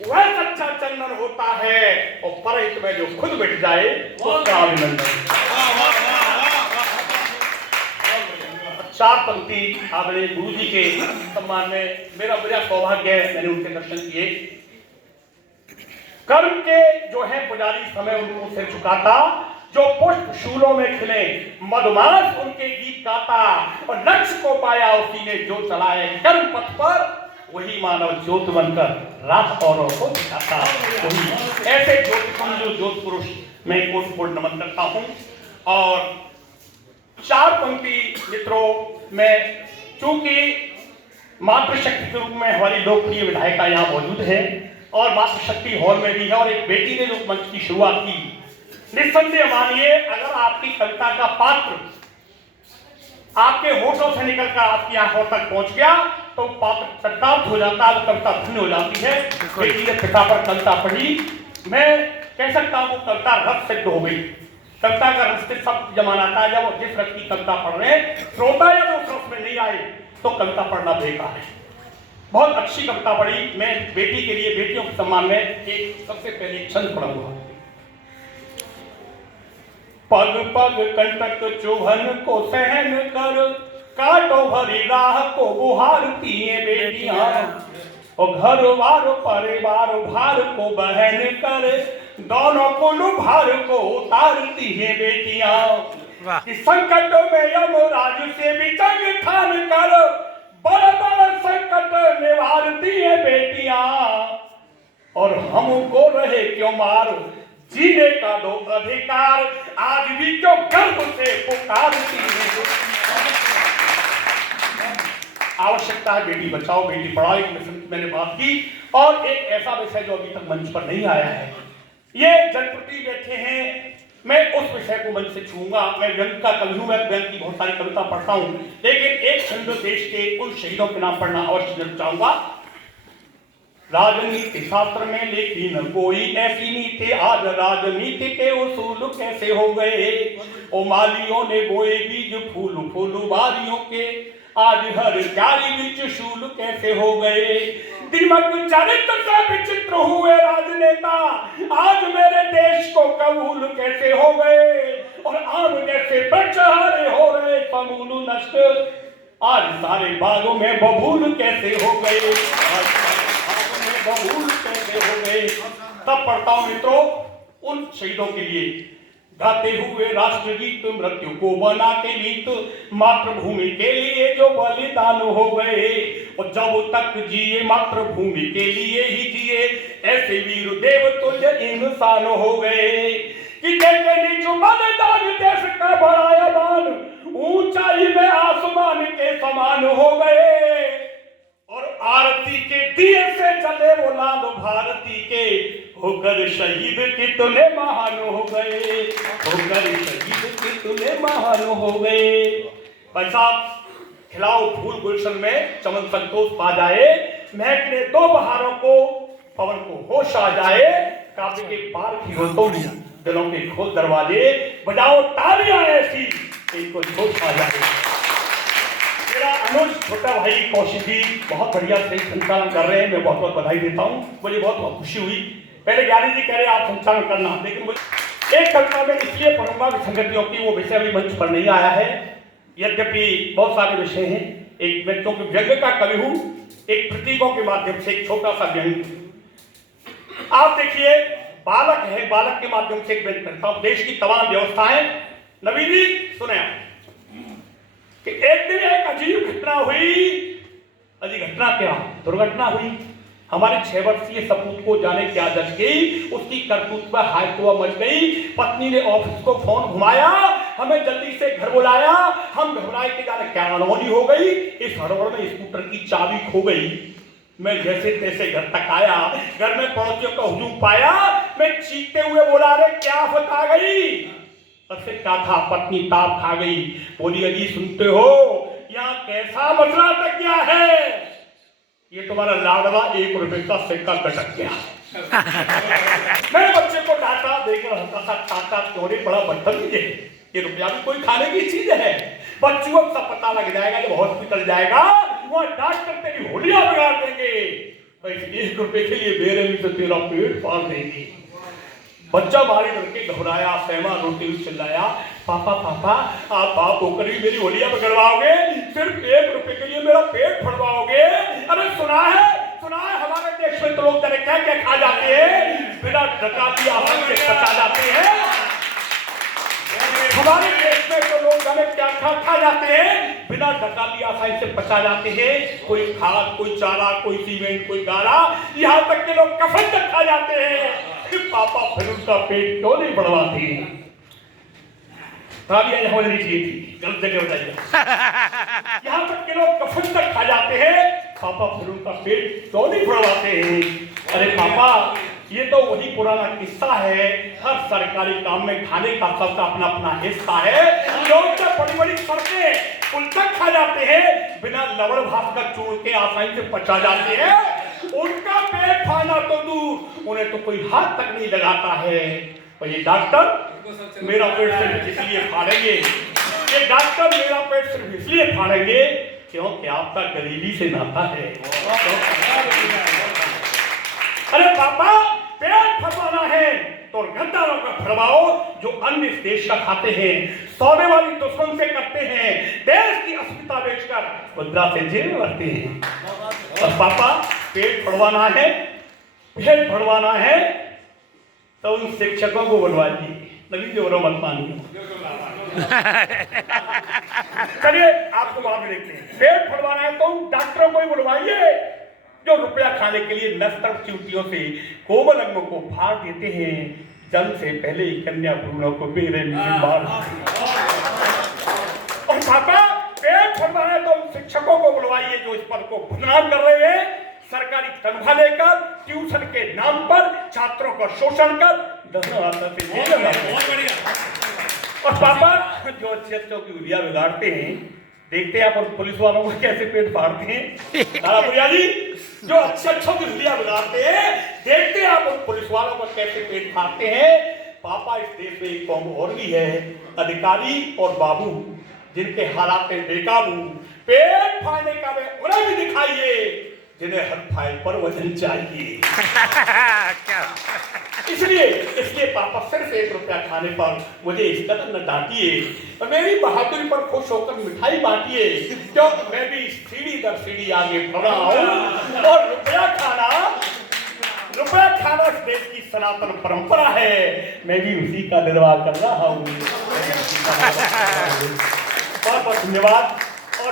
वह सच्चा चंदन होता है, और परहित में जो खुद मिट जाए उसका अभिनंदन। चार पंक्ति आपने गुरु जी के सम्मान में, मेरा बड़ा सौभाग्य है, मैंने उनके दर्शन किए। कर्म के जो है पुजारी समय उनको सिर झुकाता, जो पुष्प शूलों में खिले मधुमास उनके गीत गाता, और लक्ष्य को पाया उसी ने जो चलाए कर्म पथ पर, वही मानव ज्योत बनकर राह औरों को दिखाता। वही ऐसे ज्योतिपुंज ज्योत पुरुष मैं कोटि नमन करता हूं। और चार पंक्ति मित्रों में, चूंकि मातृशक्ति के रूप में हमारी लोकप्रिय विधायिका यहाँ मौजूद है और मातृशक्ति हॉल में भी है, और एक बेटी ने जो मंच की शुरुआत की, निस्संदेह मानिए अगर आपकी कविता का पात्र आपके होठों से निकलकर आपकी आंखों तक पहुंच गया तो पात्र चरितार्थ हो जाता है, कविता धन्य हो जाती है। बेटी ने पिता पर कविता पढ़ी, मैं कह सकता हूँ कविता रस सिद्ध हो गई। कविता का रस सब जमाना था, जब जिस रस की कविता पढ़ रहे हैं श्रोता या उस रस में नहीं आए तो कविता पढ़ना बेकार है। बहुत अच्छी कविता पढ़ी। मैं बेटी के लिए, बेटियों के सम्मान में एक सबसे पहले एक छंद पढ़ूंगा। पग पग कंटक चुभन को सहन कर, काटो भरी राह को बुहारती है बेटियां, और घर वार परिवार भार को बहन कर, दोनों कुल भार को उतारती है बेटियां। कि संकटों में यमराज से भी जंग ठान कर, बड़ा बड़ा संकट निवारती है बेटियां, और हमको रहे क्यों मार, जीने का दो अधिकार, आज भी क्यों गर्व से पुकारती है। आवश्यकता है बेटी बचाओ बेटी पढ़ाओ, एक मिशन की मैंने बात की, और एक ऐसा विषय जो अभी तक मंच पर नहीं आया है, ये जनप्रति बैठे हैं, मैं उस विषय को मंच से छूंगा। मैं व्यंग का कवि हूं, मैं व्यंग की बहुत सारी कविता पढ़ता हूं, लेकिन एक छंद देश के उन शहीदों के नाम पढ़ना अवश्य जरूर चाहूंगा। राजनीति शास्त्र में लेकिन कोई ऐसी नीति, आज राजनीति के उसूल कैसे हो गए, ओ मालियों ने बोए बीज फूल फूलबारियों के, आज हर क्यारी बीच शूल कैसे हो गए। दिमक चरित्र से विचित्र हुए राजनेता, आज मेरे देश को कबूल कैसे हो गए, और आम जैसे बचहारे हो रहे समूल नष्ट, आज सारे बागों में बबूल कैसे हो गए, बबूल कैसे हो गए। तब पढ़ता हूं मित्रों उन शहीदों के लिए, गाते हुए राष्ट्रगीत मृत्यु को बना के गीत, मातृभूमि के लिए जो बलिदान हो गए, और जब तक जिए मातृभूमि के लिए ही जिए, ऐसे वीर देव तुल्य इंसान हो गए। कि देखे जो बलिदान देश का बढ़ाया मान, ऊंचाई में आसमान के समान हो गए, और आरती के दिए से चले वो लाल भारती के, होकर शहीद कितने महान हो गए, होकर शहीद कितने महान हो गए। भाई साहब, खिलाओ फूल गुलशन में चमन संतोष पा जाए, महकने दो बहारों को पवन को होश आ जाए, काबे के पार की हो तुम दिलों के खोल दरवाजे, बजाओ तालियां ऐसी इनको जोश आ जाए। मेरा अनुज छोटा भाई कौशिक जी बहुत बढ़िया से संचालन कर रहे हैं, मैं बहुत बहुत बधाई देता हूं, मुझे बहुत बहुत खुशी हुई। पहले ज्ञानी जी कह रहे आप संचालन करना, लेकिन मुझे एक कविता में इसलिए पढ़ूंगा कि संगतियों की वो विषय अभी मंच पर नहीं आया है, यद्यपि बहुत सारे विषय हैं। एक मैं क्योंकि व्यंग का कवि हूं, एक प्रतीकों के माध्यम से एक छोटा सा व्यंग आप देखिए। बालक है, बालक के माध्यम से एक व्यंग करता हूं। देश की तमाम व्यवस्थाएं, नबी जी सुने कि एक दिन एक अजीब घटना हुई। अजीब घटना क्या? दुर्घटना हुई। हमारे 6 वर्षीय सपूत को जाने क्या जच गई, उसकी करतूत पर हायतुआ मच गई। पत्नी ने ऑफिस को फोन घुमाया, हमें जल्दी से घर बुलाया। हम घबराए के जाने क्या अनहोनी हो गई। इस हड़बड़ में स्कूटर की चाबी खो गई। मैं जैसे तैसे घर तक आया, घर में पड़ोसियों का हुजूम पाया। मैं चीखते हुए बोला, अरे क्या आफत आ गई। सबसे क्या था, पत्नी ताप खा गई। बोली, अजी सुनते हो, यहाँ कैसा मसला तक गया है, ये तुम्हारा लाडवा 1 रुपए का सिक्का कटक गया। मैंने बच्चे को डांटा, देखकर हल्का सा टाटा, चोरी बड़ा बदतमीज है, ये रुपया भी कोई खाने की चीज है। बच्चों को सब पता लग जाएगा, जब हॉस्पिटल जाएगा वहां डॉक्टर तेरी होलियां बिगाड़ देंगे। 1 रुपए के लिए बेरहमी से तेरा पेट फाड़ देगी। बच्चा बाहर डर के घबराया, सहमा रोते हुए चिल्लाया, पापा पापा आप बाप होकर भी मेरी होलिया पकड़वाओगे, सिर्फ 1 रुपए के लिए मेरा पेट फड़वाओगे? अरे सुना है हमारे देश में तो लोग जाने क्या क्या खा जाते हैं, बिना डकाती आवाज से पचा जाते हैं। हमारे देश में तो लोग जाने क्या खा जाते हैं, बिना डकाती आसानी से पचा जाते हैं। कोई खाद, कोई चारा, कोई सीमेंट, कोई गारा, यहाँ तक के लोग कफन तक खा जाते हैं। पापा फिर उनका पेट क्यों नहीं बढ़वाते? तालियां यहाँ होनी चाहिए थी, गलत जगह बताइए। यहाँ तक के लोग कफन तक खा जाते हैं, पापा फिर उनका पेट क्यों नहीं बढ़वाते हैं? अरे पापा ये तो वही पुराना किस्सा है, हर सरकारी काम में खाने का सबका अपना अपना हिस्सा है। लोग तो बड़ी बड़ी सड़कें पुल तक खा जाते हैं, बिना लवण भात का चूर के आसानी से पचा जाते हैं। उनका पेट फाड़ना तो दूर, उन्हें तो कोई हाथ तक नहीं लगाता है। और ये डॉक्टर मेरा पेट सिर्फ इसलिए फाड़ेंगे, ये डॉक्टर मेरा पेट सिर्फ इसलिए फाड़ेंगे क्योंकि आपका गरीबी से नाता है। अरे पापा पेट फड़वाना है तो गद्दारों का फड़वाओ, जो अन्य इस देश का खाते हैं, सौदे वाली दुश्मन से करते हैं, देश की अस्मिता बेचकर मुद्रा से जेब भरते हैं। और पापा पेट फड़वाना है तो उन शिक्षकों को बुलवाइए, नवीन जोरों मत मानिए। चलिए आपको वहां में देखते हैं। पेट फड़वाना है तो उन डॉक्टरों को ही बुलवाइए जो रुपया खाने के लिए नस्तर चूटियों से कोमल अंगों को फाड़ देते हैं, जन्म से पहले ही कन्या भ्रूणों को बेरहमी से मार। और पापा पेट फड़वाना है तो उन शिक्षकों को बुलवाइए जो इस पर को बदनाम कर रहे हैं, सरकारी तनख्वाह लेकर ट्यूशन के नाम पर छात्रों का शोषण कर और पापा जो अच्छे अच्छों की उलिया बिगाड़ते हैं, देखते हैं आप और पुलिस वालों को कैसे पेट फाड़ते हैं। भैया जी जो अच्छे अच्छों की उलिया बिगाड़ते हैं, देखते हैं आप और पुलिस वालों को कैसे पेट फाड़ते हैं। पापा इस देश में एक कौम और भी है, अधिकारी और बाबू, जिनके हालात में बेकाबू, पेट फाड़ने का वे उन्हें भी दिखाइए जिन्हें हर फाइल पर वजन चाहिए। इसलिए पापा सिर्फ 1 रुपया खाने पर मुझे इस कदर न डांटिए, मेरी बहादुरी पर खुश होकर मिठाई बांटिए, क्यों मैं भी सीढ़ी दर सीढ़ी आगे बढ़ा हूँ। और रुपया खाना इस देश की सनातन परंपरा है, मैं भी उसी का निर्वाह कर रहा हूँ। बहुत बहुत धन्यवाद। और